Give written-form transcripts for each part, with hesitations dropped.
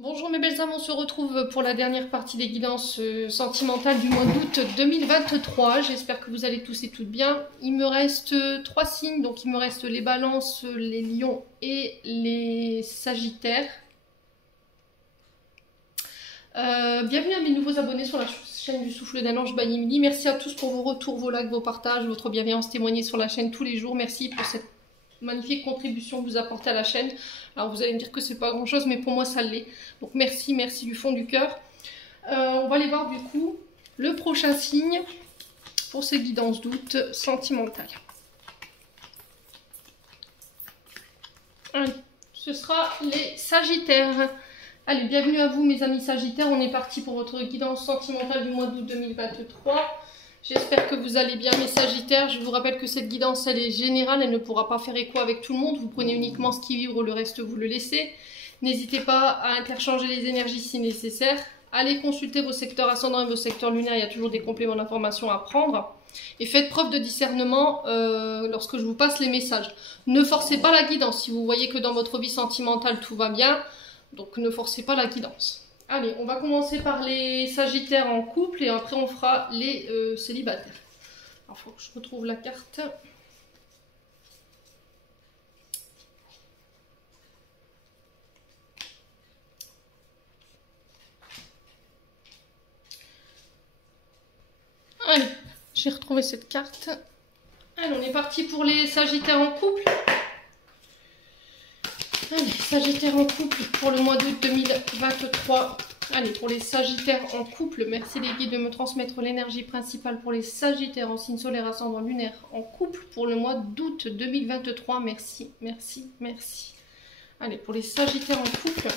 Bonjour mes belles âmes, on se retrouve pour la dernière partie des guidances sentimentales du mois d'août 2023. J'espère que vous allez tous et toutes bien. Il me reste 3 signes, donc il me reste les balances, les lions et les sagittaires. Bienvenue à mes nouveaux abonnés sur la chaîne du Souffle d'un Ange by Emily. Merci à tous pour vos retours, vos likes, vos partages, votre bienveillance témoignée sur la chaîne tous les jours. Merci pour cette magnifique contribution que vous apportez à la chaîne. Alors vous allez me dire que c'est pas grand chose, mais pour moi ça l'est. Donc merci, merci du fond du cœur. On va aller voir du coup le prochain signe pour ces guidances d'août sentimentales. Allez, ce sera les sagittaires. Allez, bienvenue à vous mes amis sagittaires. On est parti pour votre guidance sentimentale du mois d'août 2023. J'espère que vous allez bien mes sagittaires. Je vous rappelle que cette guidance elle est générale, elle ne pourra pas faire écho avec tout le monde. Vous prenez uniquement ce qui vibre, le reste vous le laissez. N'hésitez pas à interchanger les énergies si nécessaire. Allez consulter vos secteurs ascendants et vos secteurs lunaires, il y a toujours des compléments d'information à prendre. Et faites preuve de discernement lorsque je vous passe les messages. Ne forcez pas la guidance si vous voyez que dans votre vie sentimentale tout va bien. Donc ne forcez pas la guidance. Allez, on va commencer par les sagittaires en couple et après on fera les célibataires. Alors, il faut que je retrouve la carte. Allez, j'ai retrouvé cette carte. Allez, on est parti pour les sagittaires en couple. Allez, sagittaires en couple pour le mois d'août 2023. Allez, pour les sagittaires en couple, merci les guides de me transmettre l'énergie principale pour les sagittaires en signe solaire, ascendant lunaire en couple pour le mois d'août 2023. Merci, merci, merci. Allez, pour les sagittaires en couple.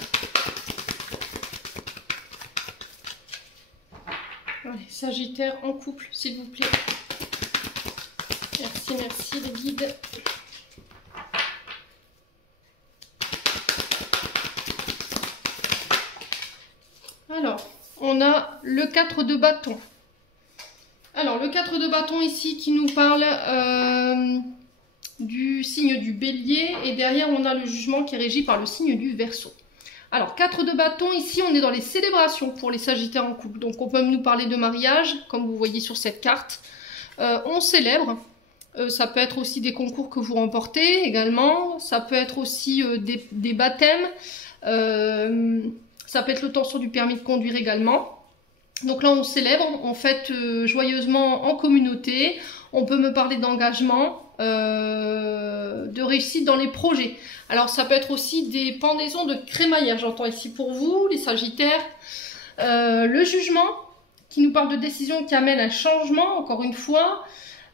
Allez, sagittaires en couple, s'il vous plaît. Merci, merci les guides. Alors, on a le 4 de bâton. Alors, le 4 de bâton ici qui nous parle du signe du bélier. Et derrière, on a le jugement qui est régi par le signe du verseau. Alors, 4 de bâton, ici, on est dans les célébrations pour les sagittaires en couple. Donc, on peut nous parler de mariage, comme vous voyez sur cette carte. On célèbre. Ça peut être aussi des concours que vous remportez également. Ça peut être aussi des baptêmes. Ça peut être l'obtention du permis de conduire également. Donc là, on célèbre, on fête joyeusement en communauté. On peut me parler d'engagement, de réussite dans les projets. Alors, ça peut être aussi des pendaisons de crémaillère, j'entends ici pour vous, les sagittaires. Le jugement, qui nous parle de décisions qui amènent un changement, encore une fois.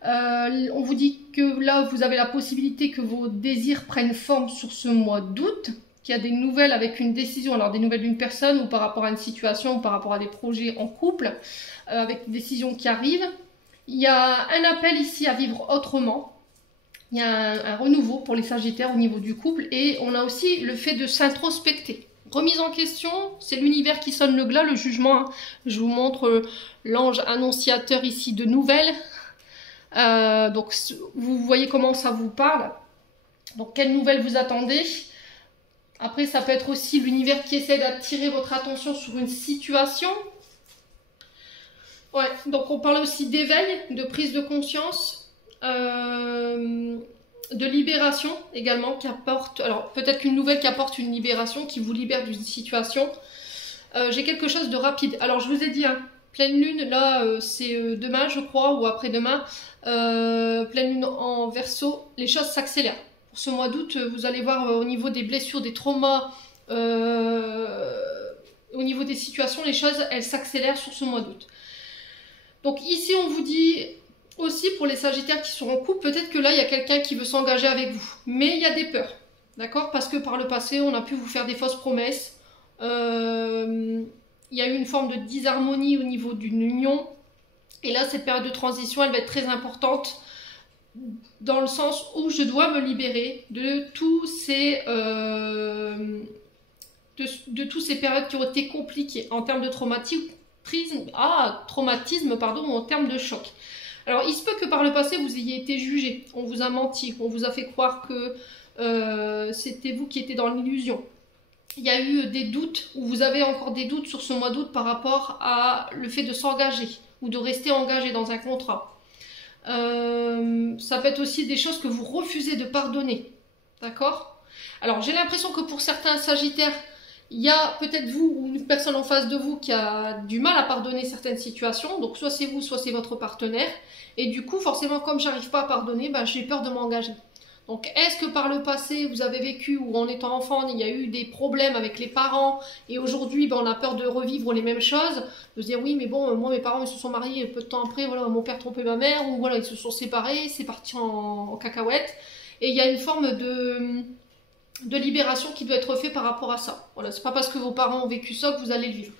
On vous dit que là, vous avez la possibilité que vos désirs prennent forme sur ce mois d'août. Qu'il y a des nouvelles avec une décision, alors des nouvelles d'une personne ou par rapport à une situation ou par rapport à des projets en couple, avec des décisions qui arrivent. Il y a un appel ici à vivre autrement. Il y a un renouveau pour les sagittaires au niveau du couple et on a aussi le fait de s'introspecter. Remise en question, c'est l'univers qui sonne le glas, le jugement. Hein. Je vous montre l'ange annonciateur ici de nouvelles. Donc vous voyez comment ça vous parle. Donc quelles nouvelles vous attendez? Après, ça peut être aussi l'univers qui essaie d'attirer votre attention sur une situation. Ouais, donc on parle aussi d'éveil, de prise de conscience, de libération également, qui apporte, alors peut-être qu'une nouvelle qui apporte une libération, qui vous libère d'une situation. J'ai quelque chose de rapide. Alors je vous ai dit, hein, pleine lune, là c'est demain je crois, ou après-demain, pleine lune en Verseau, les choses s'accélèrent. Ce mois d'août, vous allez voir au niveau des blessures, des traumas, au niveau des situations, les choses, elles s'accélèrent sur ce mois d'août. Donc ici, on vous dit aussi pour les sagittaires qui sont en couple, peut-être que là, il y a quelqu'un qui veut s'engager avec vous. Mais il y a des peurs, d'accord? Parce que par le passé, on a pu vous faire des fausses promesses. Il y a eu une forme de disharmonie au niveau d'une union. Et là, cette période de transition, elle va être très importante. Dans le sens où je dois me libérer de tous ces périodes qui ont été compliquées en termes de traumatisme, ou en termes de choc. Alors il se peut que par le passé vous ayez été jugé, on vous a menti, on vous a fait croire que c'était vous qui étiez dans l'illusion. il y a eu des doutes, ou vous avez encore des doutes sur ce mois d'août par rapport à le fait de s'engager ou de rester engagé dans un contrat. Ça peut être aussi des choses que vous refusez de pardonner. D'accord? Alors j'ai l'impression que pour certains Sagittaires, il y a peut-être vous ou une personne en face de vous qui a du mal à pardonner certaines situations. Donc soit c'est vous, soit c'est votre partenaire. Et du coup, forcément, comme j'arrive pas à pardonner, j'ai peur de m'engager. Donc est-ce que par le passé, vous avez vécu ou en étant enfant, il y a eu des problèmes avec les parents et aujourd'hui, on a peur de revivre les mêmes choses, de se dire oui, mais bon, moi mes parents ils se sont mariés peu de temps après, voilà, mon père trompait ma mère, ou voilà, ils se sont séparés, c'est parti en cacahuète. Et il y a une forme de libération qui doit être faite par rapport à ça. Voilà, c'est pas parce que vos parents ont vécu ça que vous allez le vivre.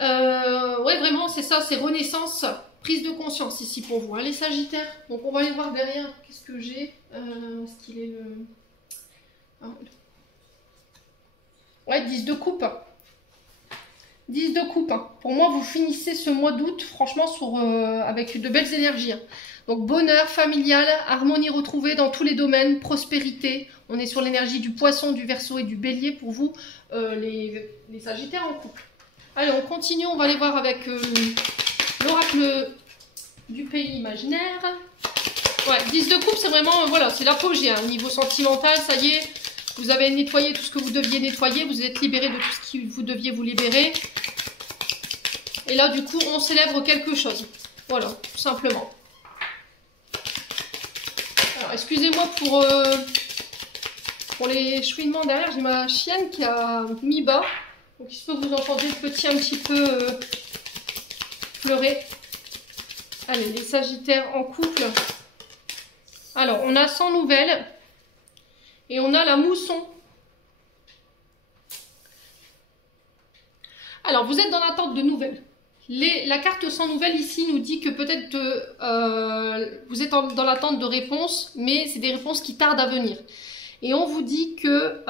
Ouais, vraiment, c'est ça, c'est renaissance, prise de conscience ici pour vous, hein, les Sagittaires. Donc on va aller voir derrière, qu'est-ce que j'ai, est-ce qu'il est le... Ah, ouais, 10 de coupe. 10 de coupe. Pour moi, vous finissez ce mois d'août, franchement, avec de belles énergies. Donc bonheur familial, harmonie retrouvée dans tous les domaines, prospérité. On est sur l'énergie du Poisson, du Verseau et du Bélier pour vous, les Sagittaires en couple. Allez, on continue, on va aller voir avec l'oracle du pays imaginaire. Ouais, 10 de coupe, c'est vraiment, voilà, c'est l'apogée, hein, niveau sentimental, ça y est, vous avez nettoyé tout ce que vous deviez nettoyer, vous êtes libéré de tout ce que vous deviez vous libérer. Et là, du coup, on célèbre quelque chose. Voilà, tout simplement. Alors, excusez-moi pour les chouinements derrière, j'ai ma chienne qui a mis bas. Donc il se peut que vous entendez le petit un petit peu pleurer. Allez, les Sagittaires en couple. Alors, on a 100 nouvelles. Et on a la mousson. Alors, vous êtes dans l'attente de nouvelles. La carte 100 nouvelles ici nous dit que peut-être vous êtes dans l'attente de réponses, mais c'est des réponses qui tardent à venir. Et on vous dit que...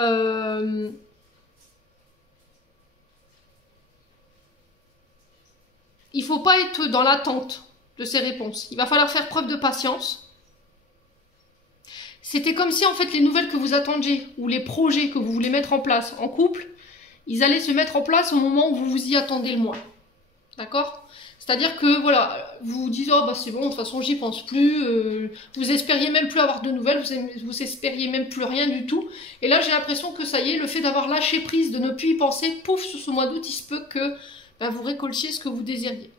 il ne faut pas être dans l'attente de ces réponses. Il va falloir faire preuve de patience. C'était comme si en fait les nouvelles que vous attendiez ou les projets que vous voulez mettre en place en couple, ils allaient se mettre en place au moment où vous vous y attendez le moins. D'accord? C'est-à-dire que voilà, vous vous dites, oh bah c'est bon, de toute façon j'y pense plus, vous espériez même plus avoir de nouvelles, vous espériez même plus rien du tout. Et là j'ai l'impression que ça y est, le fait d'avoir lâché prise, de ne plus y penser, pouf, sur ce mois d'août, il se peut que vous récoltiez ce que vous désiriez.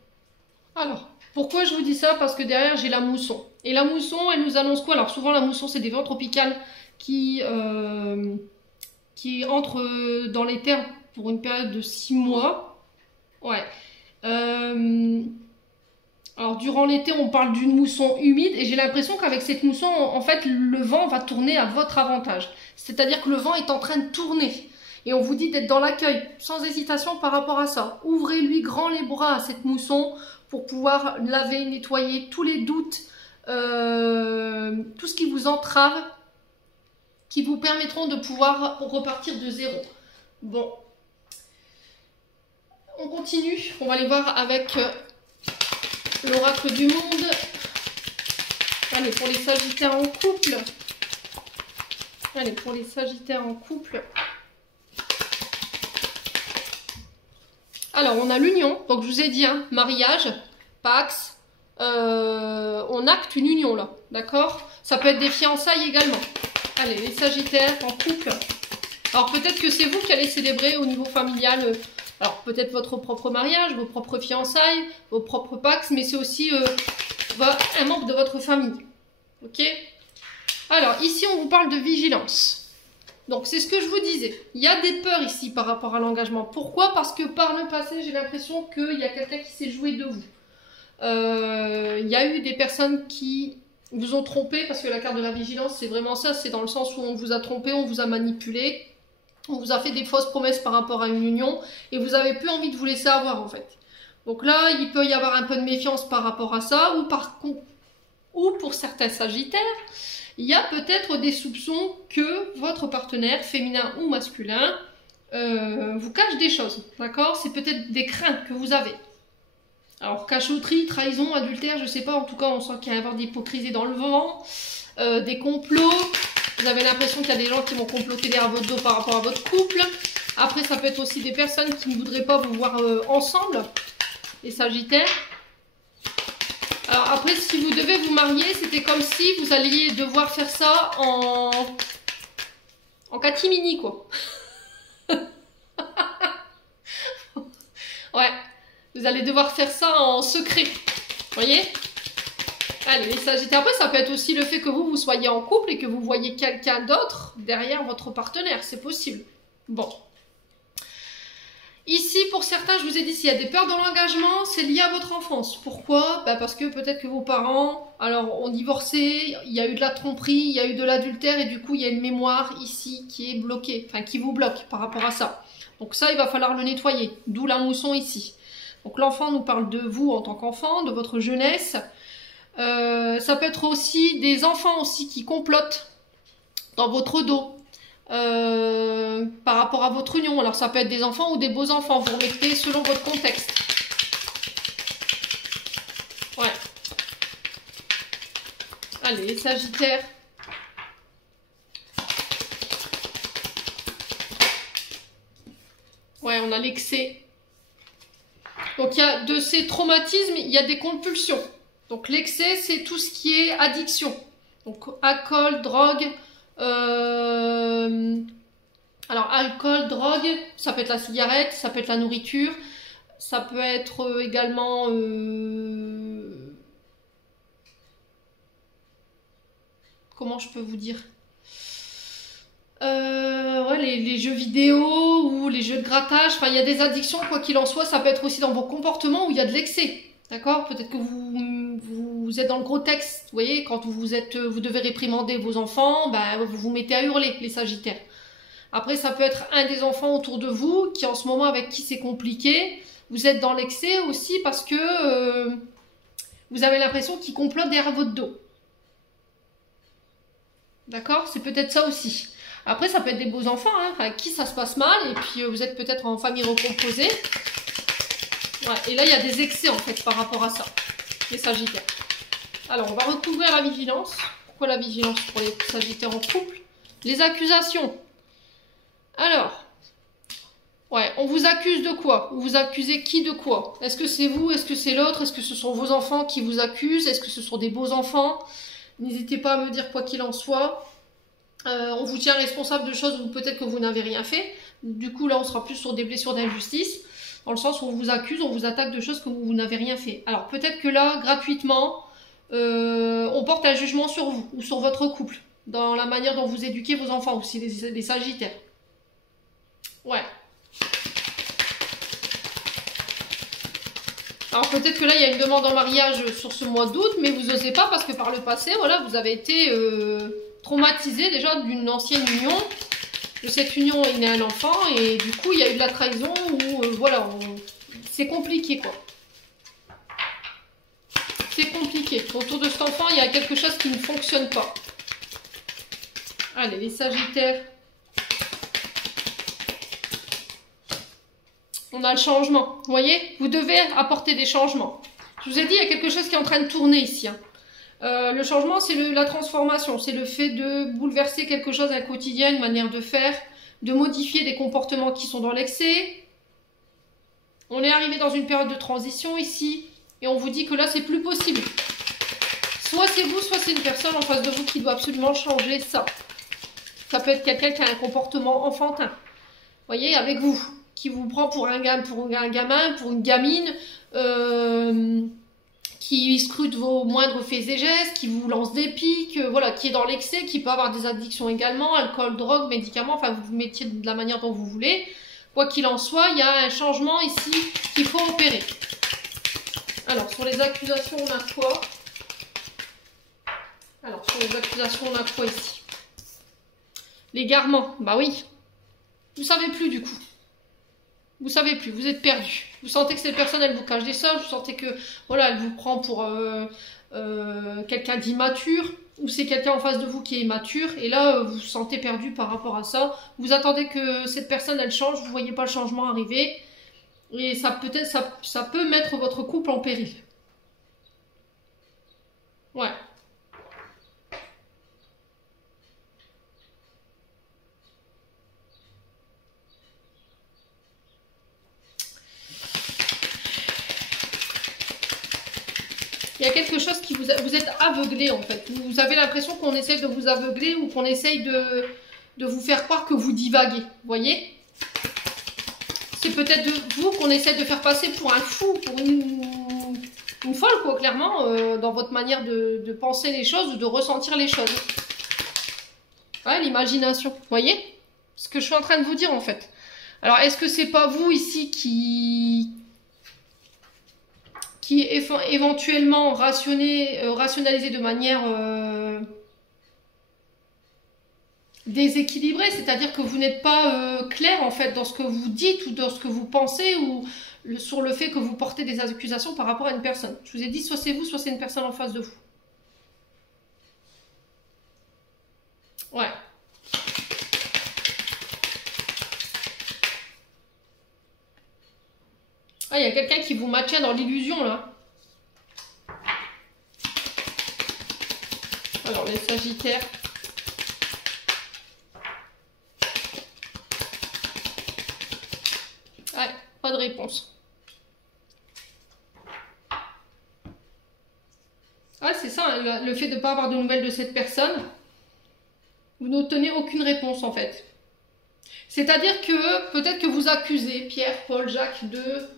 Alors, pourquoi je vous dis ça? Parce que derrière j'ai la mousson. Et la mousson, elle nous annonce quoi? Alors souvent la mousson c'est des vents tropicales qui entrent dans les terres pour une période de 6 mois. Ouais. Alors durant l'été on parle d'une mousson humide et j'ai l'impression qu'avec cette mousson en fait le vent va tourner à votre avantage. C'est-à-dire que le vent est en train de tourner. Et on vous dit d'être dans l'accueil, sans hésitation par rapport à ça. Ouvrez-lui grand les bras à cette mousson pour pouvoir laver, nettoyer tous les doutes, tout ce qui vous entrave, qui vous permettront de pouvoir repartir de zéro. Bon. On continue, on va aller voir avec l'oracle du monde. Allez, pour les Sagittaires en couple. Allez, pour les Sagittaires en couple. Alors, on a l'union, donc je vous ai dit, hein, mariage, pax, on acte une union là, d'accord? Ça peut être des fiançailles également. Allez, les Sagittaires en couple. Alors, peut-être que c'est vous qui allez célébrer au niveau familial, alors peut-être votre propre mariage, vos propres fiançailles, vos propres pax, mais c'est aussi un membre de votre famille, ok? Alors, ici, on vous parle de vigilance. Donc, c'est ce que je vous disais. Il y a des peurs ici par rapport à l'engagement. Pourquoi? Parce que par le passé, j'ai l'impression qu'il y a quelqu'un qui s'est joué de vous. Il y a eu des personnes qui vous ont trompé, parce que la carte de la vigilance, c'est vraiment ça. C'est dans le sens où on vous a trompé, on vous a manipulé, on vous a fait des fausses promesses par rapport à une union, et vous n'avez plus envie de vous laisser avoir, en fait. Donc là, il peut y avoir un peu de méfiance par rapport à ça, ou pour certains Sagittaires, il y a peut-être des soupçons que votre partenaire, féminin ou masculin, vous cache des choses, d'accord? C'est peut-être des craintes que vous avez. Alors, cachotterie, trahison, adultère, je sais pas, en tout cas, on sent qu'il va y avoir de l'hypocrisie dans le vent, des complots, Vous avez l'impression qu'il y a des gens qui vont comploter derrière votre dos par rapport à votre couple. Après, ça peut être aussi des personnes qui ne voudraient pas vous voir ensemble, les Sagittaires. Alors après, si vous devez vous marier, c'était comme si vous alliez devoir faire ça en catimini, quoi. Ouais, vous allez devoir faire ça en secret, vous voyez? Allez, les Sagittaires. Après, ça peut être aussi le fait que vous soyez en couple et que vous voyez quelqu'un d'autre derrière votre partenaire, c'est possible. Bon. Ici, pour certains, je vous ai dit, s'il y a des peurs dans l'engagement, c'est lié à votre enfance. Pourquoi? Parce que peut-être que vos parents ont divorcé, il y a eu de la tromperie, il y a eu de l'adultère, et du coup, il y a une mémoire ici qui est bloquée, enfin qui vous bloque par rapport à ça. Donc ça, il va falloir le nettoyer, d'où la mousson ici. Donc l'enfant nous parle de vous en tant qu'enfant, de votre jeunesse. Ça peut être aussi des enfants aussi qui complotent dans votre dos. Par rapport à votre union. Alors ça peut être des enfants ou des beaux enfants, vous remettez selon votre contexte. Ouais. Allez, les Sagittaires. Ouais, on a l'excès. Donc il y a de ces traumatismes, il y a des compulsions. Donc l'excès, c'est tout ce qui est addiction. Donc alcool, drogue. Alors alcool, drogue, ça peut être la cigarette, ça peut être la nourriture, ça peut être également comment je peux vous dire, ouais, les jeux vidéo ou les jeux de grattage. Enfin il y a des addictions, quoi qu'il en soit. Ça peut être aussi dans vos comportements où il y a de l'excès. D'accord? Peut-être que vous êtes dans le gros texte, vous voyez, quand vous devez réprimander vos enfants, ben, vous vous mettez à hurler, les Sagittaires. Après, ça peut être un des enfants autour de vous, qui en ce moment, avec qui c'est compliqué. Vous êtes dans l'excès aussi parce que vous avez l'impression qu'il complote derrière votre dos. D'accord? C'est peut-être ça aussi. Après, ça peut être des beaux enfants, hein, avec qui ça se passe mal, et puis vous êtes peut-être en famille recomposée. Ouais, et là, il y a des excès, en fait, par rapport à ça, les Sagittaires. Alors, on va recouvrir la vigilance. Pourquoi la vigilance pour les Sagittaires en couple? Les accusations. Alors, ouais, on vous accuse de quoi? Vous accusez qui de quoi? Est-ce que c'est vous? Est-ce que c'est l'autre? Est-ce que ce sont vos enfants qui vous accusent? Est-ce que ce sont des beaux enfants? N'hésitez pas à me dire quoi qu'il en soit. On vous tient responsable de choses où peut-être que vous n'avez rien fait. Du coup, là, on sera plus sur des blessures d'injustice. Dans le sens où on vous accuse, on vous attaque de choses que vous n'avez rien fait. Alors, peut-être que là, gratuitement, on porte un jugement sur vous ou sur votre couple. Dans la manière dont vous éduquez vos enfants aussi, les Sagittaires. Ouais. Alors peut-être que là il y a une demande en mariage sur ce mois d'août, mais vous n'osez pas parce que par le passé, voilà, vous avez été traumatisé déjà d'une ancienne union. De cette union est né un enfant et du coup il y a eu de la trahison ou voilà, c'est compliqué quoi. C'est compliqué. Autour de cet enfant, il y a quelque chose qui ne fonctionne pas. Allez, les Sagittaires. On a le changement. Vous voyez? Vous devez apporter des changements. Je vous ai dit, il y a quelque chose qui est en train de tourner ici. Hein. Le changement, c'est la transformation. C'est le fait de bouleverser quelque chose, un quotidien, une manière de faire, de modifier des comportements qui sont dans l'excès. On est arrivé dans une période de transition ici. Et on vous dit que là, c'est plus possible. Soit c'est vous, soit c'est une personne en face de vous qui doit absolument changer ça. Ça peut être quelqu'un qui a un comportement enfantin. Vous voyez, avec vous. Qui vous prend pour un gamin, pour une gamine, qui scrute vos moindres faits et gestes, qui vous lance des piques, voilà, qui est dans l'excès, qui peut avoir des addictions également, alcool, drogue, médicaments, enfin vous vous mettiez de la manière dont vous voulez. Quoi qu'il en soit, il y a un changement ici qu'il faut opérer. Alors, sur les accusations, on a quoi? Alors, sur les accusations, on a quoi ici? L'égarement, bah oui. Vous savez plus du coup. Vous savez plus, vous êtes perdu. Vous sentez que cette personne, elle vous cache des choses, vous sentez que, voilà, elle vous prend pour quelqu'un d'immature, ou c'est quelqu'un en face de vous qui est immature, et là, vous vous sentez perdu par rapport à ça. Vous attendez que cette personne, elle change, vous ne voyez pas le changement arriver, et ça peut mettre votre couple en péril. Ouais. Il y a quelque chose qui vous êtes aveuglé en fait. Vous avez l'impression qu'on essaie de vous aveugler ou qu'on essaye de vous faire croire que vous divaguez. Vous voyez? C'est peut-être de vous qu'on essaie de faire passer pour un fou, pour une folle quoi, clairement, dans votre manière de penser les choses ou de ressentir les choses. Ouais, l'imagination. Vous voyez? Ce que je suis en train de vous dire en fait. Alors, est-ce que c'est pas vous ici qui éventuellement rationalisé de manière déséquilibrée, c'est-à-dire que vous n'êtes pas clair en fait dans ce que vous dites ou dans ce que vous pensez ou sur le fait que vous portez des accusations par rapport à une personne. Je vous ai dit soit c'est vous, soit c'est une personne en face de vous. Ouais. Ah, il y a quelqu'un qui vous maintient dans l'illusion, là. Alors, les Sagittaires. Ouais, pas de réponse. Ah, c'est ça, hein, le fait de ne pas avoir de nouvelles de cette personne. Vous n'obtenez aucune réponse, en fait. C'est-à-dire que peut-être que vous accusez Pierre, Paul, Jacques de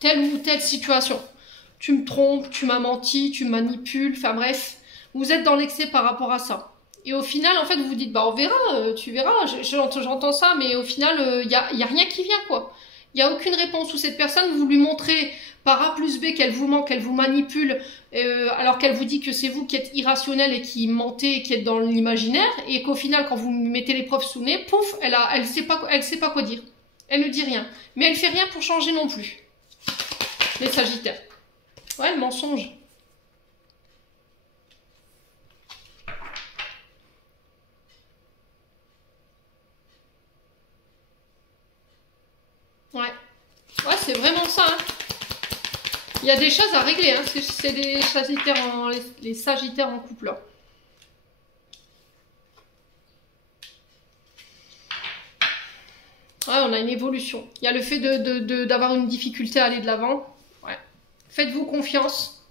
telle ou telle situation. Tu me trompes, tu m'as menti, tu me manipules, enfin bref. Vous êtes dans l'excès par rapport à ça. Et au final, en fait, vous vous dites, bah on verra, tu verras, j'entends ça, mais au final, il y a rien qui vient, quoi. Il n'y a aucune réponse où cette personne, vous lui montrez par A plus B qu'elle vous ment, qu'elle vous manipule, alors qu'elle vous dit que c'est vous qui êtes irrationnel et qui mentez et qui êtes dans l'imaginaire, et qu'au final, quand vous mettez les preuves sous le nez, pouf, elle sait pas quoi dire. Elle ne dit rien. Mais elle fait rien pour changer non plus. Les Sagittaires. Ouais, le mensonge. Ouais. Ouais, c'est vraiment ça. Hein. Il y a des choses à régler. Hein. C'est des Sagittaires les Sagittaires en couple. Là. Ouais, on a une évolution. Il y a le fait d'avoir une difficulté à aller de l'avant. Ouais. Faites-vous confiance.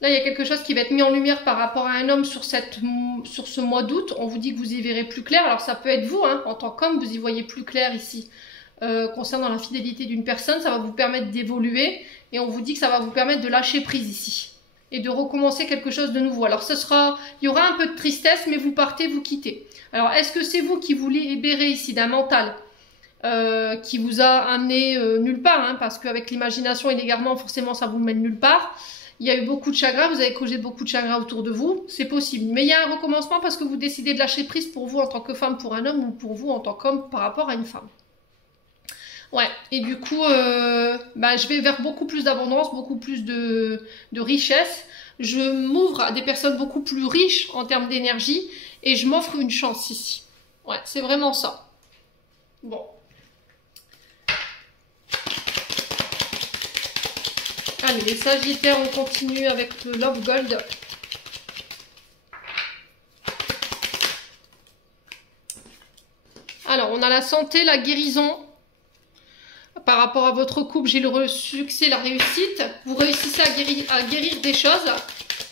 Là, il y a quelque chose qui va être mis en lumière par rapport à un homme sur ce mois d'août. On vous dit que vous y verrez plus clair. Alors, ça peut être vous, hein, en tant qu'homme, vous y voyez plus clair ici. Concernant la fidélité d'une personne, ça va vous permettre d'évoluer. Et on vous dit que ça va vous permettre de lâcher prise ici. Et de recommencer quelque chose de nouveau. Alors, il y aura un peu de tristesse, mais vous partez, vous quittez. Alors, est-ce que c'est vous qui vous libérez ici d'un mental qui vous a amené nulle part, hein, parce qu'avec l'imagination et l'égarement, forcément, ça vous mène nulle part. Il y a eu beaucoup de chagrin, vous avez causé beaucoup de chagrin autour de vous, c'est possible. Mais il y a un recommencement parce que vous décidez de lâcher prise pour vous en tant que femme pour un homme ou pour vous en tant qu'homme par rapport à une femme. Ouais, et du coup, je vais vers beaucoup plus d'abondance, beaucoup plus de richesse. Je m'ouvre à des personnes beaucoup plus riches en termes d'énergie et je m'offre une chance ici. Ouais, c'est vraiment ça. Bon. Allez, les Sagittaires, on continue avec le Love Gold. Alors, on a la santé, la guérison. Par rapport à votre couple, j'ai le succès, la réussite. Vous réussissez à guérir des choses.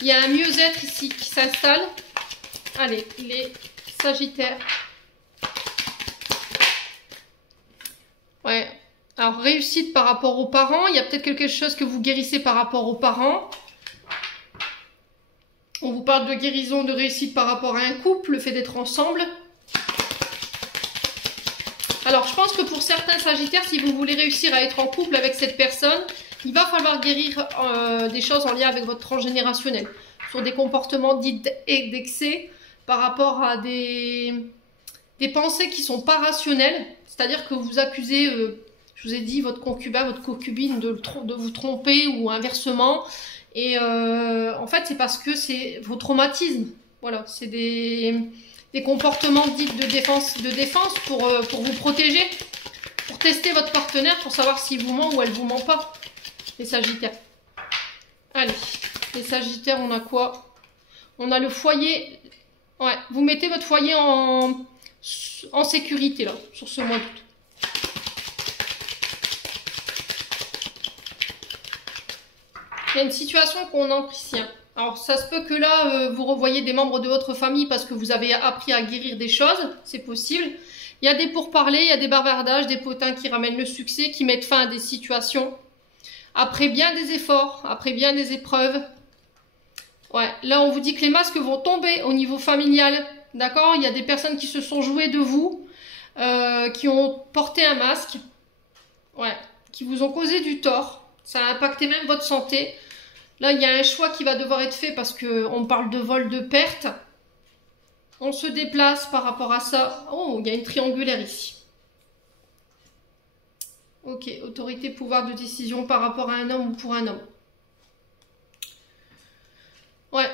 Il y a un mieux-être ici qui s'installe. Allez, les Sagittaires. Ouais. Alors, réussite par rapport aux parents. Il y a peut-être quelque chose que vous guérissez par rapport aux parents. On vous parle de guérison, de réussite par rapport à un couple, le fait d'être ensemble. Alors, je pense que pour certains Sagittaires, si vous voulez réussir à être en couple avec cette personne, il va falloir guérir des choses en lien avec votre transgénérationnel. Sur des comportements dits d'excès par rapport à des pensées qui ne sont pas rationnelles. C'est-à-dire que vous accusez... je vous ai dit, votre concubin, votre concubine de vous tromper ou inversement. Et en fait, c'est parce que c'est vos traumatismes. Voilà, c'est des comportements dits de défense pour vous protéger, pour tester votre partenaire, pour savoir s'il vous ment ou elle vous ment pas. Les Sagittaires. Allez, les Sagittaires, on a quoi? On a le foyer. Ouais, vous mettez votre foyer en sécurité, là, sur ce mois d'août. Il y a une situation qu'on ancre ici. Alors, ça se peut que là, vous revoyez des membres de votre famille parce que vous avez appris à guérir des choses. C'est possible. Il y a des pourparlers, il y a des bavardages, des potins qui ramènent le succès, qui mettent fin à des situations. Après bien des efforts, après bien des épreuves. Ouais, là, on vous dit que les masques vont tomber au niveau familial. D'accord? Il y a des personnes qui se sont jouées de vous, qui ont porté un masque. Ouais, qui vous ont causé du tort. Ça a impacté même votre santé. Là, il y a un choix qui va devoir être fait parce qu'on parle de vol, de perte. On se déplace par rapport à ça. Oh, il y a une triangulaire ici. Ok, autorité, pouvoir de décision par rapport à un homme ou pour un homme. Ouais.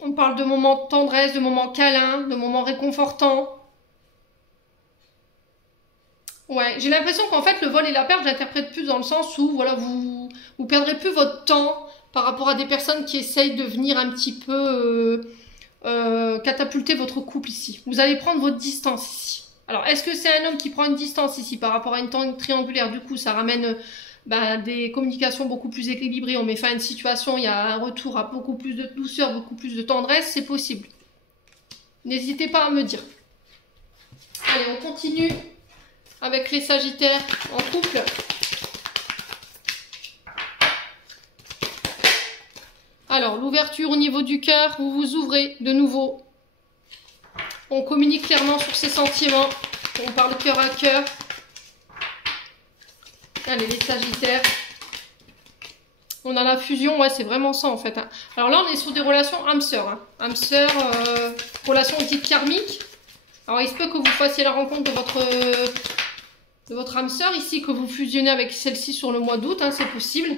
On parle de moments de tendresse, de moments câlins, de moments réconfortants. Ouais, j'ai l'impression qu'en fait, le vol et la perte, je l'interprète plus dans le sens où, voilà, vous perdrez plus votre temps par rapport à des personnes qui essayent de venir un petit peu catapulter votre couple ici. Vous allez prendre votre distance ici. Alors, est-ce que c'est un homme qui prend une distance ici par rapport à une triangulaire? Du coup, ça ramène des communications beaucoup plus équilibrées. On met fin à une situation, il y a un retour à beaucoup plus de douceur, beaucoup plus de tendresse. C'est possible. N'hésitez pas à me dire. Allez, on continue avec les Sagittaires en couple. Alors, l'ouverture au niveau du cœur, vous vous ouvrez de nouveau. On communique clairement sur ses sentiments. On parle cœur à cœur. Allez, les Sagittaires. On a la fusion, ouais, c'est vraiment ça en fait. Alors là, on est sur des relations âme-sœur. Âme-sœur, relation dite karmique. Alors, il se peut que vous fassiez la rencontre de votre âme-sœur ici, que vous fusionnez avec celle-ci sur le mois d'août, c'est possible.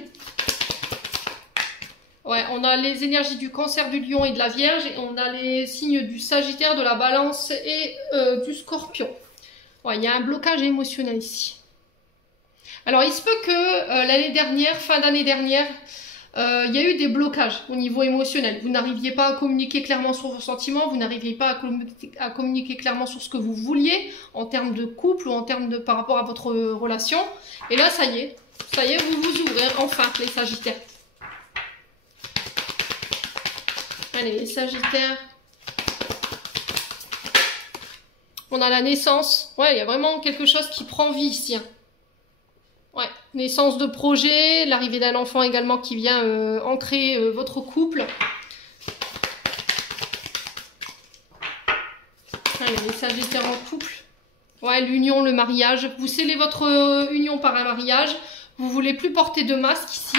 Ouais, on a les énergies du Cancer, du Lion et de la Vierge. Et on a les signes du Sagittaire, de la Balance et du Scorpion. Ouais, il y a un blocage émotionnel ici. Alors, il se peut que l'année dernière, fin d'année dernière, il y a eu des blocages au niveau émotionnel. Vous n'arriviez pas à communiquer clairement sur vos sentiments, vous n'arriviez pas à communiquer clairement sur ce que vous vouliez en termes de couple ou en termes de par rapport à votre relation. Et là, ça y est, vous vous ouvrez enfin, les Sagittaires. Allez, les Sagittaires. On a la naissance. Ouais, il y a vraiment quelque chose qui prend vie ici. Ouais, naissance de projet, l'arrivée d'un enfant également qui vient ancrer votre couple. Allez, les Sagittaires en couple. Ouais, l'union, le mariage. Vous scellez votre union par un mariage. Vous voulez plus porter de masque ici.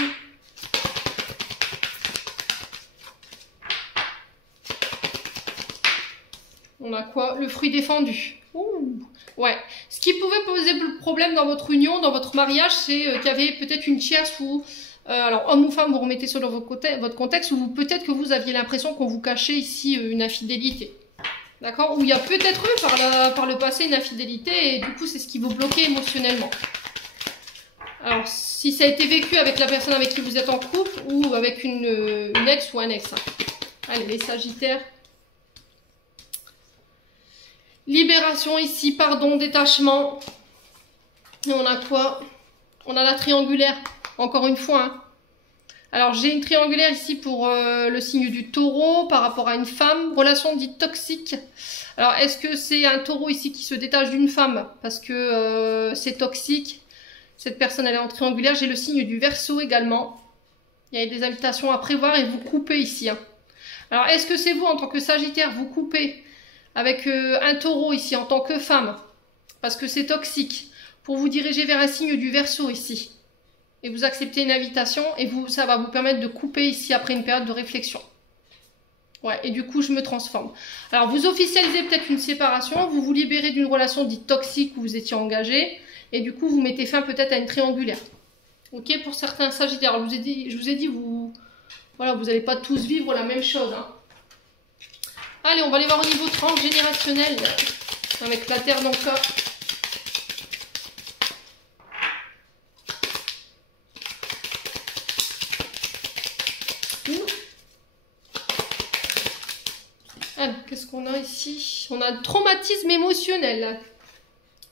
On a quoi? Le fruit défendu. Ouh. Ouais. Ce qui pouvait poser problème dans votre union, dans votre mariage, c'est qu'il y avait peut-être une tierce ou... alors, homme ou femme, vous remettez ça dans votre contexte, ou peut-être que vous aviez l'impression qu'on vous cachait ici une infidélité. D'accord? Ou il y a peut-être eu par le passé une infidélité, et du coup, c'est ce qui vous bloquait émotionnellement. Alors, si ça a été vécu avec la personne avec qui vous êtes en couple, ou avec une ex ou un ex. Allez, les Sagittaires. Libération ici, pardon, détachement. Et on a quoi? On a la triangulaire, encore une fois. Alors, j'ai une triangulaire ici pour le signe du taureau par rapport à une femme. Relation dite toxique. Alors, est-ce que c'est un taureau ici qui se détache d'une femme parce que c'est toxique? Cette personne, elle est en triangulaire. J'ai le signe du Verseau également. Il y a des invitations à prévoir et vous coupez ici. Alors, est-ce que c'est vous, en tant que Sagittaire, vous coupez avec un taureau ici en tant que femme, parce que c'est toxique, pour vous diriger vers un signe du Verseau ici. Et vous acceptez une invitation et ça va vous permettre de couper ici après une période de réflexion. Ouais, et du coup, je me transforme. Alors, vous officialisez peut-être une séparation, vous vous libérez d'une relation dite toxique où vous étiez engagé, et du coup, vous mettez fin peut-être à une triangulaire. Ok, pour certains Sagittaires. Alors, je vous ai dit, voilà, vous n'allez pas tous vivre la même chose, Allez, on va aller voir au niveau transgénérationnel avec la Terre dans le cas. Alors, qu'est-ce qu'on a ici? On a le traumatisme émotionnel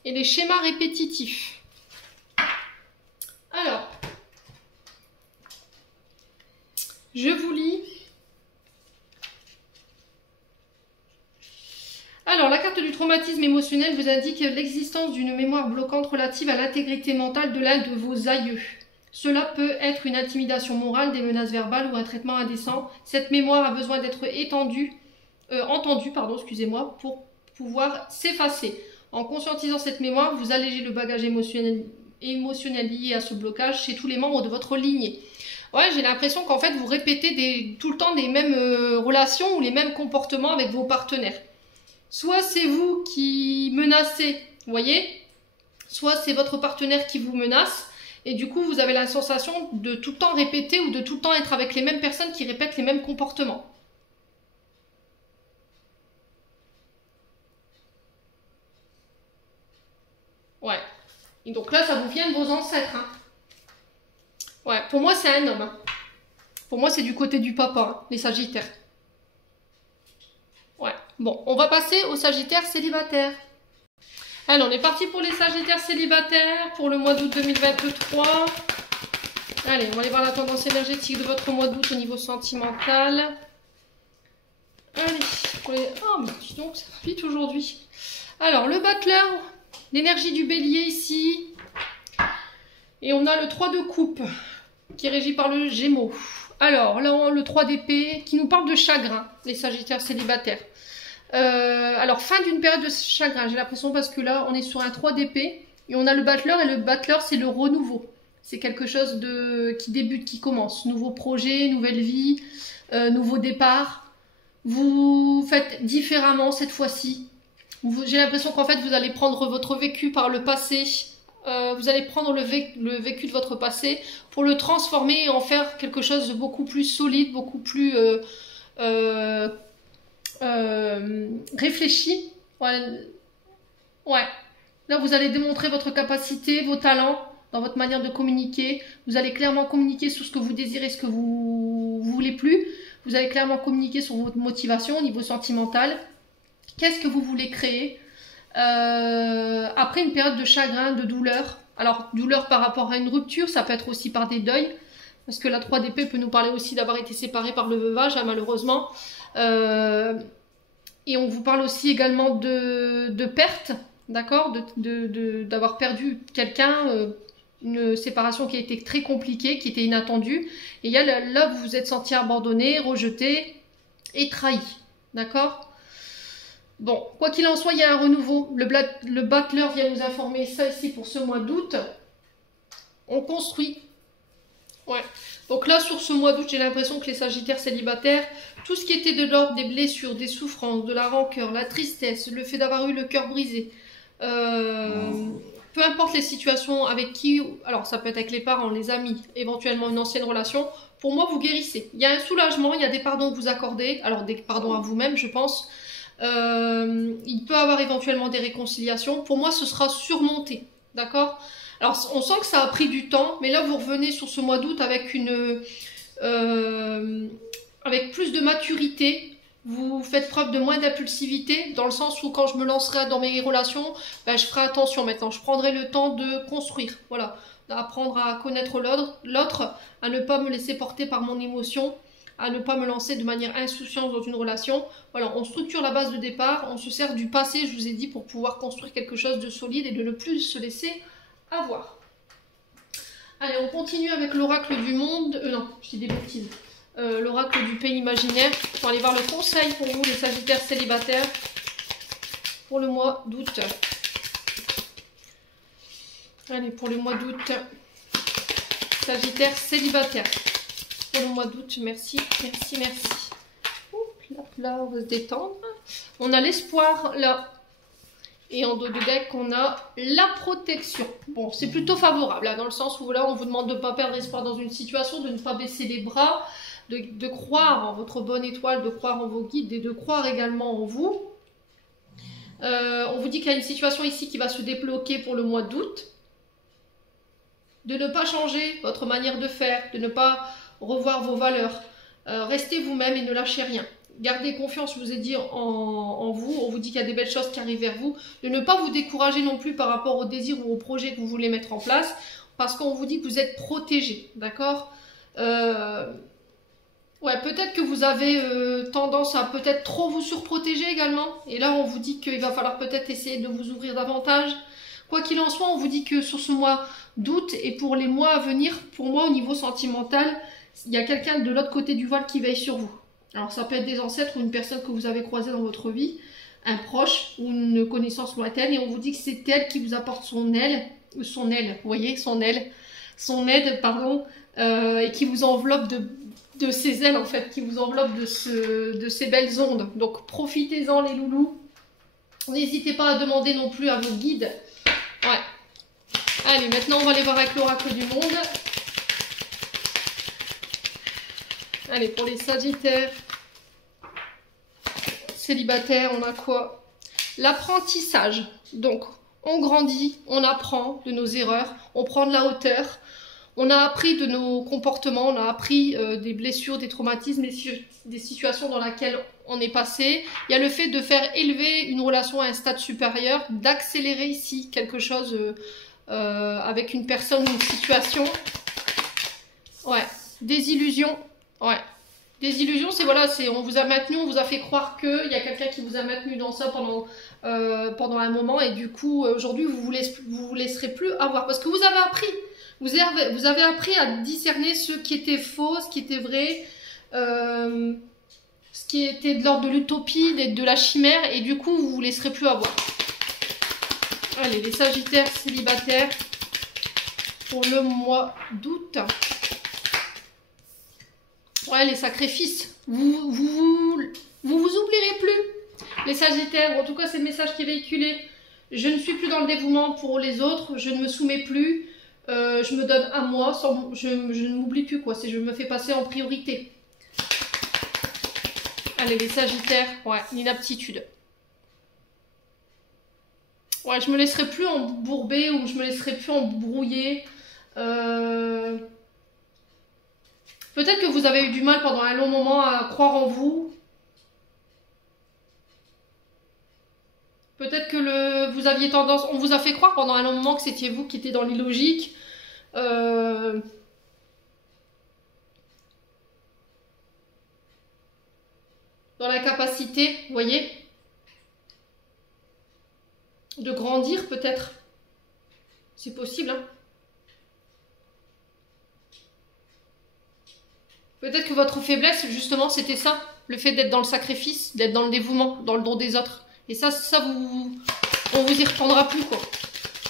et les schémas répétitifs. Alors, Je vous lis. Alors, la carte du traumatisme émotionnel vous indique l'existence d'une mémoire bloquante relative à l'intégrité mentale de l'un de vos aïeux. Cela peut être une intimidation morale, des menaces verbales ou un traitement indécent. Cette mémoire a besoin d'être entendue, pour pouvoir s'effacer. En conscientisant cette mémoire, vous allégez le bagage émotionnel lié à ce blocage chez tous les membres de votre lignée. Ouais, j'ai l'impression qu'en fait, vous répétez tout le temps les mêmes relations ou les mêmes comportements avec vos partenaires. Soit c'est vous qui menacez, vous voyez, soit c'est votre partenaire qui vous menace, et du coup vous avez la sensation de tout le temps répéter ou de tout le temps être avec les mêmes personnes qui répètent les mêmes comportements. Ouais, et donc là ça vous vient de vos ancêtres, hein. Ouais, pour moi c'est un homme, hein. Pour moi c'est du côté du papa, hein, les sagittaires. Ouais, bon, on va passer aux sagittaires célibataires. Alors, on est parti pour les sagittaires célibataires pour le mois d'août 2023. Allez, on va aller voir la tendance énergétique de votre mois d'août au niveau sentimental. Allez, pour les... Oh, mais dis donc, ça va vite aujourd'hui. Alors, le battleur, l'énergie du bélier ici. Et on a le 3 de coupe, qui est régi par le gémeaux. Alors, là, on a le 3 d'épée, qui nous parle de chagrin, les sagittaires célibataires. Alors, fin d'une période de chagrin, j'ai l'impression, parce que là, on est sur un 3 d'épée, et on a le battleur, et le battleur, c'est le renouveau. C'est quelque chose qui débute, qui commence. Nouveau projet, nouvelle vie, nouveau départ. Vous faites différemment cette fois-ci. J'ai l'impression qu'en fait, vous allez prendre votre vécu par le passé. Vous allez prendre le vécu de votre passé pour le transformer et en faire quelque chose de beaucoup plus solide, beaucoup plus réfléchi. Ouais. Là, vous allez démontrer votre capacité, vos talents dans votre manière de communiquer. Vous allez clairement communiquer sur ce que vous désirez, ce que vous voulez plus. Vous allez clairement communiquer sur votre motivation au niveau sentimental. Qu'est-ce que vous voulez créer ? Après une période de chagrin, de douleur. Alors, douleur par rapport à une rupture, ça peut être aussi par des deuils. Parce que la 3 d'épée peut nous parler aussi d'avoir été séparé par le veuvage, hein, malheureusement. Et on vous parle aussi également de perte, d'accord, d'avoir perdu quelqu'un, une séparation qui a été très compliquée, qui était inattendue. Et là, vous vous êtes senti abandonné, rejeté et trahi, d'accord. Bon, quoi qu'il en soit, il y a un renouveau. Le battleur vient nous informer ça ici pour ce mois d'août. On construit. Ouais. Donc là, sur ce mois d'août, j'ai l'impression que les sagittaires célibataires, tout ce qui était de l'ordre des blessures, des souffrances, de la rancœur, la tristesse, le fait d'avoir eu le cœur brisé, peu importe les situations avec qui, alors ça peut être avec les parents, les amis, éventuellement une ancienne relation, pour moi, vous guérissez. Il y a un soulagement, il y a des pardons que vous accordez, alors des pardons à vous-même, je pense. Il peut y avoir éventuellement des réconciliations. Pour moi, ce sera surmonté, d'accord. Alors, on sent que ça a pris du temps, mais là, vous revenez sur ce mois d'août avec avec plus de maturité. Vous faites preuve de moins d'impulsivité, dans le sens où quand je me lancerai dans mes relations, ben, je ferai attention maintenant. Je prendrai le temps de construire, voilà, d'apprendre à connaître l'autre, à ne pas me laisser porter par mon émotion, à ne pas me lancer de manière insouciante dans une relation. Voilà, on structure la base de départ, on se sert du passé, je vous ai dit, pour pouvoir construire quelque chose de solide et de ne plus se laisser avoir. Allez, on continue avec l'oracle du monde. Non, je dis des bêtises. L'oracle du pays imaginaire. On va aller voir le conseil pour vous, les sagittaires célibataires, pour le mois d'août. Allez, pour le mois d'août, sagittaire célibataire. Pour le mois d'août, merci, merci, merci. Oups, là, on va se détendre. On a l'espoir, là. Et en dos de deck, on a la protection. Bon, c'est plutôt favorable, là, dans le sens où là, on vous demande de ne pas perdre espoir dans une situation, de ne pas baisser les bras, de croire en votre bonne étoile, de croire en vos guides et de croire également en vous. On vous dit qu'il y a une situation ici qui va se débloquer pour le mois d'août. De ne pas changer votre manière de faire, de ne pas revoir vos valeurs. Restez vous-même et ne lâchez rien. Gardez confiance, je vous ai dit, en vous. On vous dit qu'il y a des belles choses qui arrivent vers vous. De ne pas vous décourager non plus par rapport aux désirs ou aux projets que vous voulez mettre en place. Parce qu'on vous dit que vous êtes protégé. D'accord ? Ouais, peut-être que vous avez tendance à peut-être trop vous surprotéger également. Et là, on vous dit qu'il va falloir peut-être essayer de vous ouvrir davantage. Quoi qu'il en soit, on vous dit que sur ce mois d'août et pour les mois à venir, pour moi, au niveau sentimental, il y a quelqu'un de l'autre côté du voile qui veille sur vous. Alors, ça peut être des ancêtres ou une personne que vous avez croisée dans votre vie, un proche ou une connaissance lointaine. Et on vous dit que c'est elle qui vous apporte son aile, vous voyez, son aide, pardon, et qui vous enveloppe de ces ailes en fait, qui vous enveloppe de ces belles ondes. Donc profitez-en les loulous. N'hésitez pas à demander non plus à vos guides. Ouais. Allez, maintenant on va aller voir avec l'oracle du monde. Allez, pour les sagittaires, célibataires, on a quoi? L'apprentissage. Donc on grandit, on apprend de nos erreurs, on prend de la hauteur. On a appris de nos comportements, on a appris des blessures, des traumatismes, des situations dans lesquelles on est passé. Il y a le fait de faire élever une relation à un stade supérieur, d'accélérer ici quelque chose avec une personne ou une situation. Ouais, des illusions. Ouais, des illusions, c'est voilà, on vous a maintenu, on vous a fait croire qu'il y a quelqu'un qui vous a maintenu dans ça pendant un moment et du coup, aujourd'hui, vous vous laisserez plus avoir parce que vous avez appris. Vous avez appris à discerner ce qui était faux, ce qui était vrai, ce qui était de l'ordre de l'utopie, de la chimère, et du coup, vous ne vous laisserez plus avoir. Allez, les sagittaires célibataires pour le mois d'août. Ouais, les sacrifices. Vous oublierez plus. Les sagittaires, en tout cas, c'est le message qui est véhiculé. Je ne suis plus dans le dévouement pour les autres, je ne me soumets plus. Je me donne à moi, je ne m'oublie plus quoi, je me fais passer en priorité. Allez, les sagittaires, ouais, l'inaptitude. Ouais, je me laisserai plus embourber ou je me laisserai plus embrouiller. Peut-être que vous avez eu du mal pendant un long moment à croire en vous. Peut-être que vous aviez tendance, on vous a fait croire pendant un long moment que c'était vous qui étiez dans l'illogique. Dans la capacité, vous voyez, de grandir peut-être. C'est possible, hein. Peut-être que votre faiblesse, justement, c'était ça. Le fait d'être dans le sacrifice, d'être dans le dévouement, dans le don des autres. Et ça on vous y reprendra plus, quoi.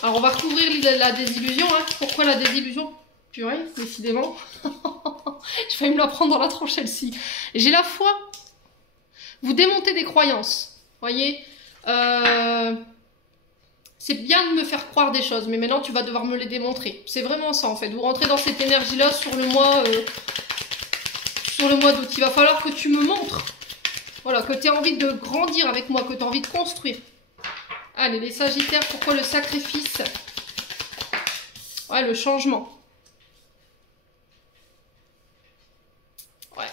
Alors, on va recouvrir la désillusion, hein. Pourquoi la désillusion? Purée, décidément. Je vais me la prendre dans la tronche, celle-ci. J'ai la foi. Vous démontez des croyances. Voyez, c'est bien de me faire croire des choses, mais maintenant, tu vas devoir me les démontrer. C'est vraiment ça, en fait. Vous rentrez dans cette énergie-là sur le mois d'août. Il va falloir que tu me montres. Voilà, que tu aies envie de grandir avec moi, que tu as envie de construire. Allez, les sagittaires, pourquoi le sacrifice? Ouais, le changement. Ouais.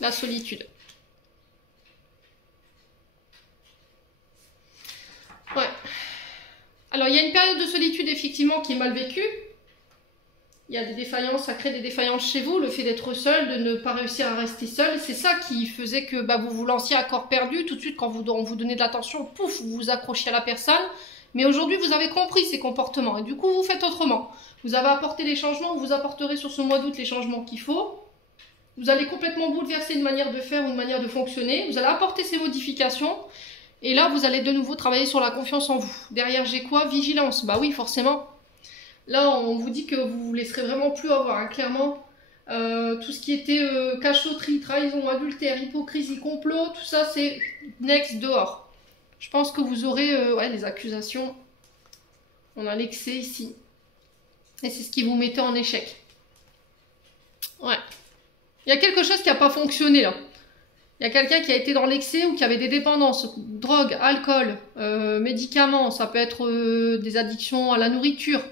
La solitude. Ouais. Alors, il y a une période de solitude, effectivement, qui est mal vécue. Il y a des défaillances, ça crée des défaillances chez vous, le fait d'être seul, de ne pas réussir à rester seul. C'est ça qui faisait que vous vous lanciez à corps perdu. Tout de suite, quand on vous donnait de l'attention, pouf, vous vous accrochiez à la personne. Mais aujourd'hui, vous avez compris ces comportements et du coup, vous faites autrement. Vous avez apporté les changements, vous apporterez sur ce mois d'août les changements qu'il faut. Vous allez complètement bouleverser une manière de faire ou une manière de fonctionner. Vous allez apporter ces modifications. Et là, vous allez de nouveau travailler sur la confiance en vous. Derrière, j'ai quoi? Vigilance. Bah oui, forcément. Là, on vous dit que vous ne vous laisserez vraiment plus avoir, hein, clairement. Tout ce qui était cachotterie, trahison, adultère, hypocrisie, complot, tout ça, c'est next, dehors. Je pense que vous aurez ouais, les accusations. On a l'excès ici. Et c'est ce qui vous mettait en échec. Ouais. Il y a quelque chose qui n'a pas fonctionné, là. Il y a quelqu'un qui a été dans l'excès ou qui avait des dépendances, drogue, alcool, médicaments, ça peut être des addictions à la nourriture.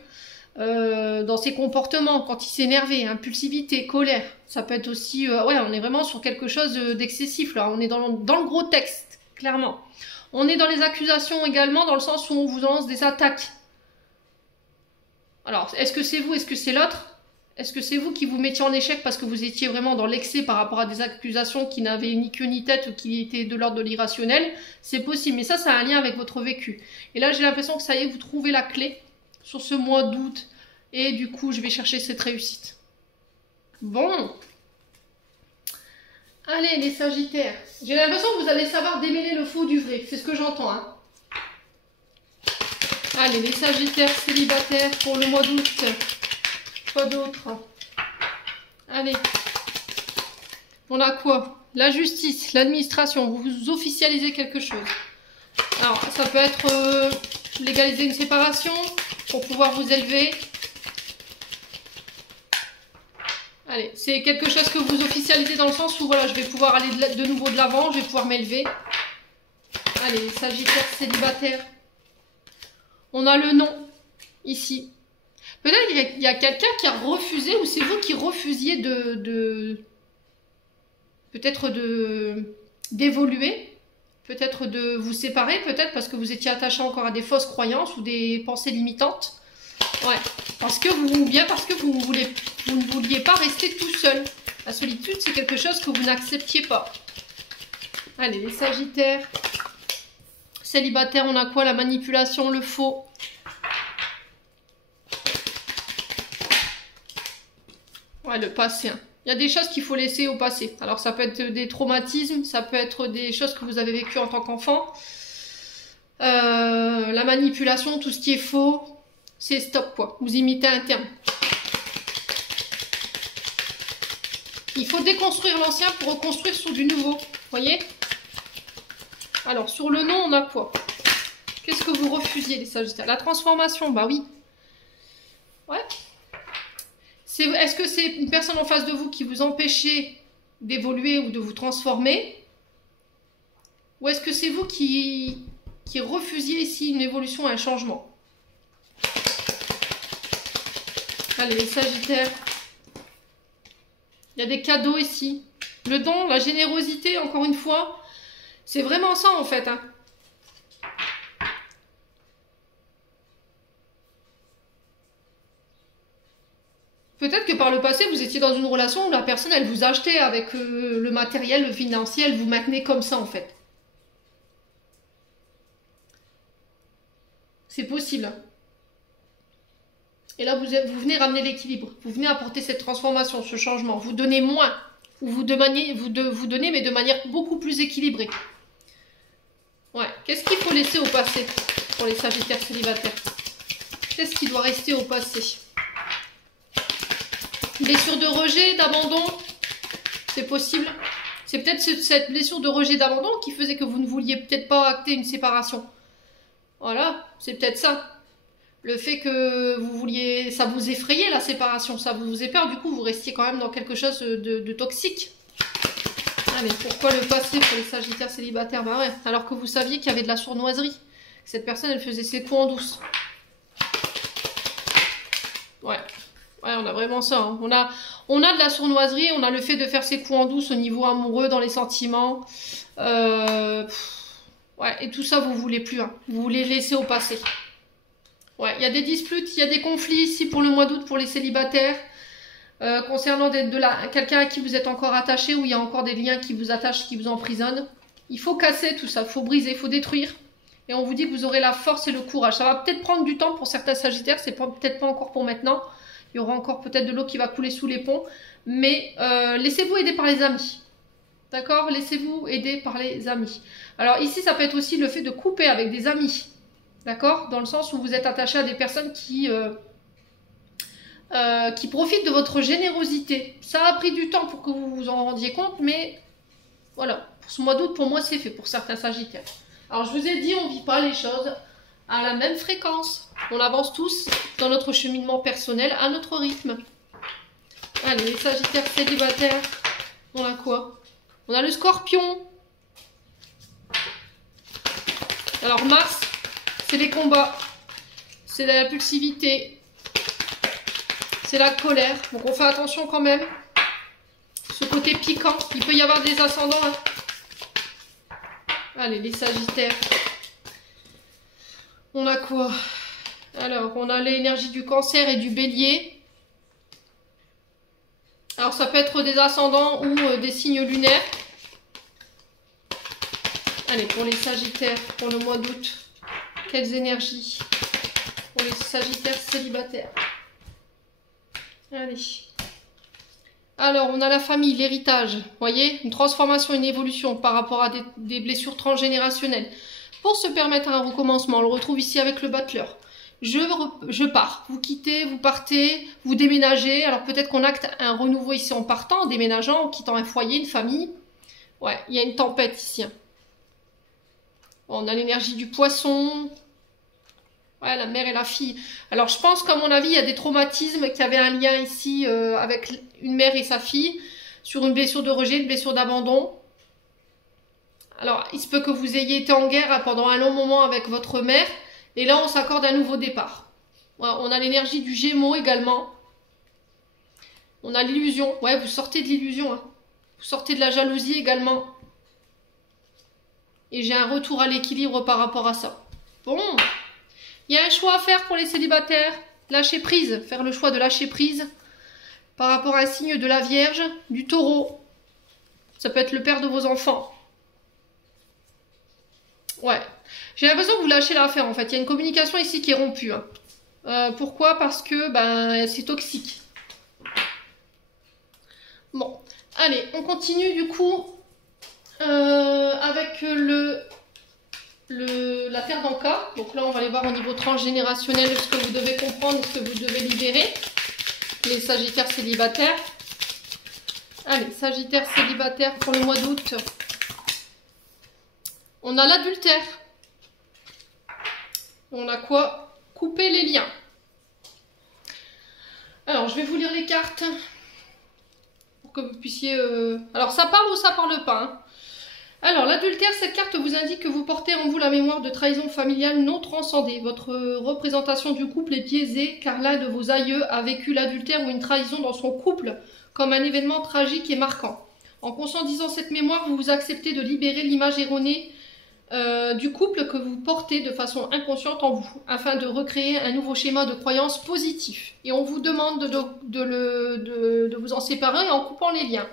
Dans ses comportements, quand il s'est énervé, impulsivité, colère, ça peut être aussi, ouais, on est vraiment sur quelque chose d'excessif là, on est dans le gros texte, clairement. On est dans les accusations également, dans le sens où on vous lance des attaques. Alors, est-ce que c'est vous, est-ce que c'est l'autre? Est-ce que c'est vous qui vous mettiez en échec parce que vous étiez vraiment dans l'excès par rapport à des accusations qui n'avaient ni queue ni tête ou qui étaient de l'ordre de l'irrationnel? C'est possible, mais ça a un lien avec votre vécu. Et là, j'ai l'impression que ça y est, vous trouvez la clé sur ce mois d'août. Et du coup, je vais chercher cette réussite. Bon. Allez, les Sagittaires. J'ai l'impression que vous allez savoir démêler le faux du vrai. C'est ce que j'entends, hein. Allez, les Sagittaires célibataires pour le mois d'août. Pas d'autre. Allez. On a quoi? La justice, l'administration. Vous officialisez quelque chose. Alors, ça peut être légaliser une séparation pour pouvoir vous élever. Allez, c'est quelque chose que vous officialisez dans le sens où voilà, je vais pouvoir aller de nouveau de l'avant, je vais pouvoir m'élever. Allez, les Sagittaires célibataires. On a le non, ici. Peut-être qu'il y a quelqu'un qui a refusé, ou c'est vous qui refusiez peut-être d'évoluer, peut-être de vous séparer, peut-être parce que vous étiez attaché encore à des fausses croyances ou des pensées limitantes. Ouais, parce que vous ne vouliez pas rester tout seul. La solitude, c'est quelque chose que vous n'acceptiez pas. Allez, les Sagittaires célibataires, on a quoi? La manipulation, le faux. Ouais, le passé. Hein. Il y a des choses qu'il faut laisser au passé. Alors, ça peut être des traumatismes, ça peut être des choses que vous avez vécues en tant qu'enfant. La manipulation, tout ce qui est faux, c'est stop, quoi. Vous imitez un terme. Il faut déconstruire l'ancien pour reconstruire sur du nouveau. Voyez? Alors, sur le non, on a quoi? Qu'est-ce que vous refusiez, les Sagittaires? La transformation, bah oui. Ouais. Est-ce que c'est une personne en face de vous qui vous empêchait d'évoluer ou de vous transformer? Ou est-ce que c'est vous qui refusiez ici une évolution, un changement? Allez, les Sagittaires. Il y a des cadeaux ici. Le don, la générosité, encore une fois. C'est vraiment ça, en fait. Hein. Peut-être que par le passé, vous étiez dans une relation où la personne, elle vous achetait avec le matériel, le financier, elle vous maintenait comme ça, en fait. C'est possible. Et là, vous venez ramener l'équilibre. Vous venez apporter cette transformation, ce changement. Vous donnez moins. Ou vous donnez, mais de manière beaucoup plus équilibrée. Ouais. Qu'est-ce qu'il faut laisser au passé pour les Sagittaires célibataires? Qu'est-ce qui doit rester au passé? Blessure de rejet, d'abandon, c'est possible. C'est peut-être cette blessure de rejet, d'abandon qui faisait que vous ne vouliez peut-être pas acter une séparation. Voilà, c'est peut-être ça. Le fait que vous vouliez, ça vous effrayait la séparation, ça vous faisait peur, du coup vous restiez quand même dans quelque chose de toxique. Ah mais pourquoi le passé pour les Sagittaires célibataires? Bah ouais, alors que vous saviez qu'il y avait de la sournoiserie. Cette personne, elle faisait ses coups en douce. Ouais. Ouais, on a vraiment ça. Hein. On a de la sournoiserie, on a le fait de faire ses coups en douce au niveau amoureux, dans les sentiments. Ouais, et tout ça, vous voulez plus. Hein. Vous voulez laisser au passé. Ouais, il y a des disputes, il y a des conflits ici pour le mois d'août pour les célibataires. Concernant quelqu'un à qui vous êtes encore attaché, où il y a encore des liens qui vous attachent, qui vous emprisonnent. Il faut casser tout ça, il faut briser, il faut détruire. Et on vous dit que vous aurez la force et le courage. Ça va peut-être prendre du temps pour certains Sagittaires, c'est peut-être pas encore pour maintenant. Il y aura encore peut-être de l'eau qui va couler sous les ponts. Mais laissez-vous aider par les amis. D'accord? Laissez-vous aider par les amis. Alors ici, ça peut être aussi le fait de couper avec des amis. D'accord? Dans le sens où vous êtes attaché à des personnes qui profitent de votre générosité. Ça a pris du temps pour que vous vous en rendiez compte, mais voilà. Pour ce mois d'août, pour moi, c'est fait pour certains Sagittaires. Alors, je vous ai dit, on ne vit pas les choses à la même fréquence. On avance tous dans notre cheminement personnel à notre rythme. Allez, les Sagittaires célibataires, on a quoi? On a le Scorpion. Alors, Mars, c'est les combats. C'est la impulsivité. C'est la colère. Donc, on fait attention quand même. Ce côté piquant. Il peut y avoir des ascendants. Hein. Allez, les Sagittaires. On a quoi? Alors, on a l'énergie du Cancer et du Bélier. Alors ça peut être des ascendants ou des signes lunaires. Allez, pour les Sagittaires, pour le mois d'août, quelles énergies pour les Sagittaires célibataires? Allez. Alors, on a la famille, l'héritage, vous voyez, une transformation, une évolution par rapport à des blessures transgénérationnelles. Pour se permettre un recommencement, on le retrouve ici avec le battleur. Je pars, vous quittez, vous partez, vous déménagez. Alors peut-être qu'on acte un renouveau ici en partant, en déménageant, en quittant un foyer, une famille. Ouais, il y a une tempête ici. On a l'énergie du poisson. Ouais, la mère et la fille. Alors je pense qu'à mon avis, il y a des traumatismes qui avaient un lien ici avec une mère et sa fille, sur une blessure de rejet, une blessure d'abandon. Alors il se peut que vous ayez été en guerre pendant un long moment avec votre mère, et là on s'accorde un nouveau départ. Ouais, on a l'énergie du Gémeaux également. On a l'illusion. Ouais, vous sortez de l'illusion. Hein. Vous sortez de la jalousie également. Et j'ai un retour à l'équilibre par rapport à ça. Bon. Il y a un choix à faire pour les célibataires. Lâcher prise. Faire le choix de lâcher prise. Par rapport à un signe de la Vierge, du Taureau. Ça peut être le père de vos enfants. Ouais. J'ai l'impression que vous lâchez l'affaire en fait. Il y a une communication ici qui est rompue. Hein. Pourquoi? Parce que c'est toxique. Bon. Allez, on continue du coup avec la terre d'Anka. Donc là, on va aller voir au niveau transgénérationnel ce que vous devez comprendre, ce que vous devez libérer. Les Sagittaires célibataires. Allez, Sagittaires célibataires pour le mois d'août. On a l'adultère. On a quoi? Couper les liens. Alors, je vais vous lire les cartes. Pour que vous puissiez... Alors, ça parle ou ça parle pas hein. Alors, l'adultère, cette carte vous indique que vous portez en vous la mémoire de trahison familiale non transcendée. Votre représentation du couple est biaisée car l'un de vos aïeux a vécu l'adultère ou une trahison dans son couple comme un événement tragique et marquant. En conscientisant cette mémoire, vous acceptez de libérer l'image erronée du couple que vous portez de façon inconsciente en vous, afin de recréer un nouveau schéma de croyance positif. Et on vous demande de vous en séparer en coupant les liens.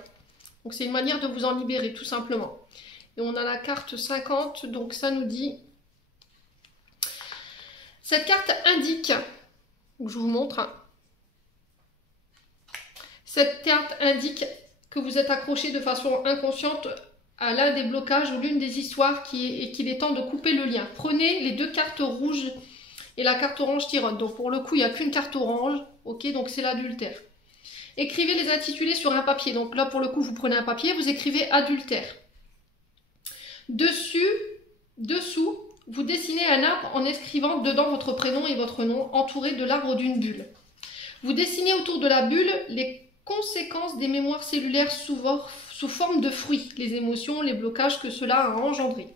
Donc c'est une manière de vous en libérer, tout simplement. Et on a la carte 50, donc ça nous dit... Cette carte indique, je vous montre, hein. Cette carte indique que vous êtes accroché de façon inconsciente à l'un des blocages ou l'une des histoires et qu'il est temps de couper le lien. Prenez les deux cartes rouges et la carte orange tirote. Donc pour le coup, il n'y a qu'une carte orange, ok, donc c'est l'adultère. Écrivez les intitulés sur un papier. Donc là, pour le coup, vous prenez un papier, vous écrivez adultère. Dessous, vous dessinez un arbre en inscrivant dedans votre prénom et votre nom, entouré de l'arbre d'une bulle. Vous dessinez autour de la bulle les conséquences des mémoires cellulaires sous forme de fruits, les émotions, les blocages que cela a engendrés.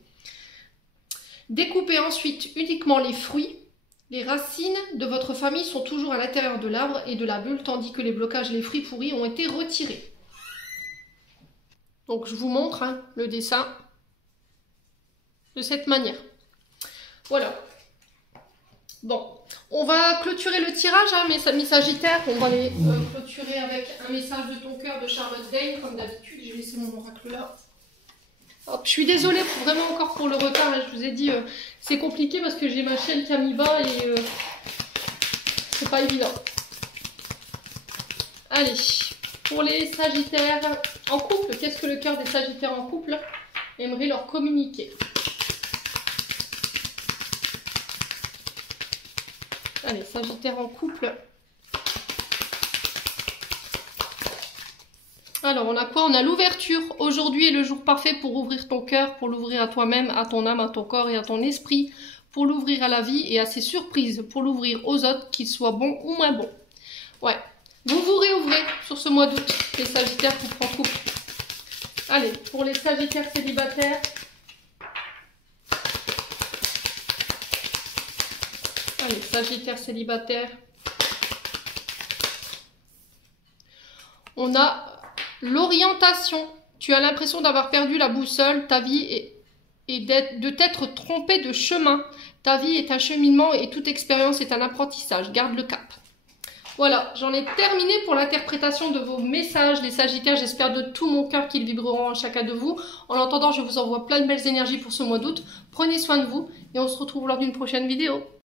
Découpez ensuite uniquement les fruits. Les racines de votre famille sont toujours à l'intérieur de l'arbre et de la bulle, tandis que les blocages et les fruits pourris ont été retirés. Donc je vous montre hein, le dessin de cette manière. Voilà. Bon, on va clôturer le tirage, hein, mes Sagittaires. On va les clôturer avec un message de ton cœur de Charlotte Dane, comme d'habitude. J'ai laissé mon oracle là. Hop, je suis désolée vraiment encore pour le retard. Hein, je vous ai dit, c'est compliqué parce que j'ai ma chaîne qui a mis bas et c'est pas évident. Allez, pour les Sagittaires en couple, qu'est-ce que le cœur des Sagittaires en couple aimerait leur communiquer? Allez, Sagittaire en couple. Alors, on a quoi? On a l'ouverture. Aujourd'hui est le jour parfait pour ouvrir ton cœur, pour l'ouvrir à toi-même, à ton âme, à ton corps et à ton esprit, pour l'ouvrir à la vie et à ses surprises, pour l'ouvrir aux autres, qu'ils soient bons ou moins bons. Ouais. Vous vous réouvrez sur ce mois d'août, les Sagittaires en couple. Allez, pour les Sagittaires célibataires. Allez, Sagittaire célibataire. On a l'orientation. Tu as l'impression d'avoir perdu la boussole, ta vie et de t'être trompé de chemin. Ta vie est un cheminement et toute expérience est un apprentissage. Garde le cap. Voilà, j'en ai terminé pour l'interprétation de vos messages, les Sagittaires. J'espère de tout mon cœur qu'ils vibreront en chacun de vous. En attendant, je vous envoie plein de belles énergies pour ce mois d'août. Prenez soin de vous et on se retrouve lors d'une prochaine vidéo.